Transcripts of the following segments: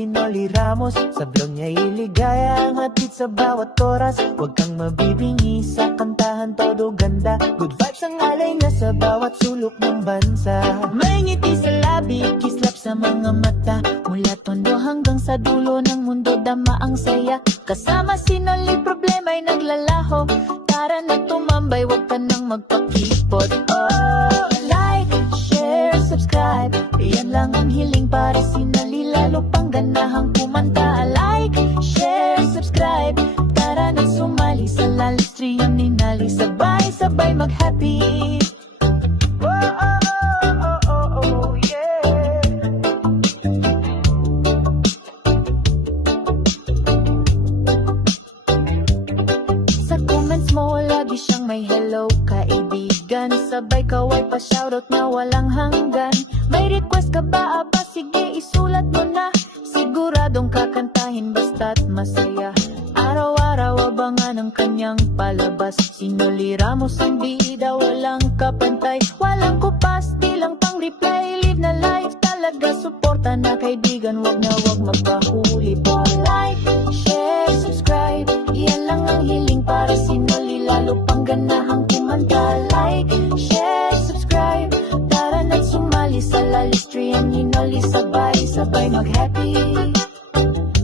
si Noli Ramos. Sablong niya iligaya ang hatid sa bawat oras. Huwag kang mabibingi sa kantahan, todo ganda. Good vibes ang alay niya sa bawat sulok ng bansa. May ngiti sa labi, kislap sa mga mata. Mula tondo hanggang sa dulo ng mundo, dama ang saya. Kasama si Noli, problema'y naglalaho. Tara na tumambay, huwag ka nang magpakipot. Oh, like, share, subscribe. Yan lang ang hiling para si Noli, lalo pang ganahang kumanta. Like, share, subscribe. Tara na sumali sa lalistri ni Noli. Sabay-sabay mag-happy. Oh, oh, oh, oh, oh, yeah. Sa comments mo, lagi siyang may hello, kaibigan. Sabay kaway pa shoutout na walang hanggan. May request ka ba, aba? Sige, isulat mo na. Siguradong kakantahin basta't masaya. Araw-araw abangan ang kanyang palabas. Si Noli Ramos ang bida, walang kapantay. Walang kupas, di lang pang reply. Live na life talaga, suporta na kaibigan. Wag na wag magpahuli pa. Like, share, subscribe. Yan lang ang hiling para si Noli, lalo pang ganahang kumanta. Like, share, subscribe. Tara na't sumali sa lalistrihan ni Noli. Sabay-sabay mag-happy.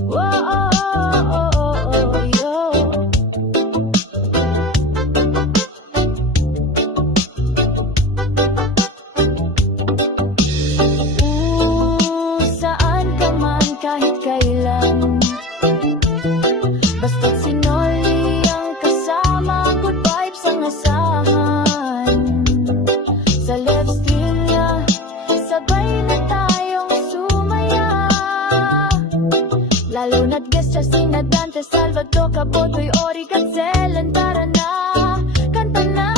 Whoa, oh, oh, oh, oh, yo. Saan ka man, kahit kailan, basta't si Noli ang kasama. Good vibes ang asahan. Sa left stream niya, sabay na tayong sumaya. Lalo na't guest siya sina Dante, Salvador, Cabotoy, Ori, Gatzelan. Tara na, kanta na.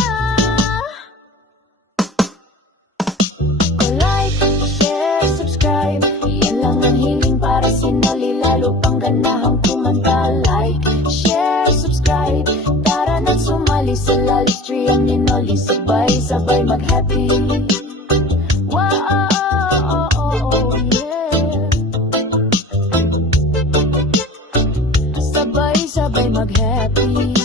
Like, share, subscribe. Yan lang ang hiling para si Noli, lalo pang ganahang kumanta. Like, share, subscribe. Tara na't sumali sa lalistrihan ni Noli. Sabay-sabay mag-happy. Wow, oh, oh, oh, yeah. Sabay-sabay mag-happy.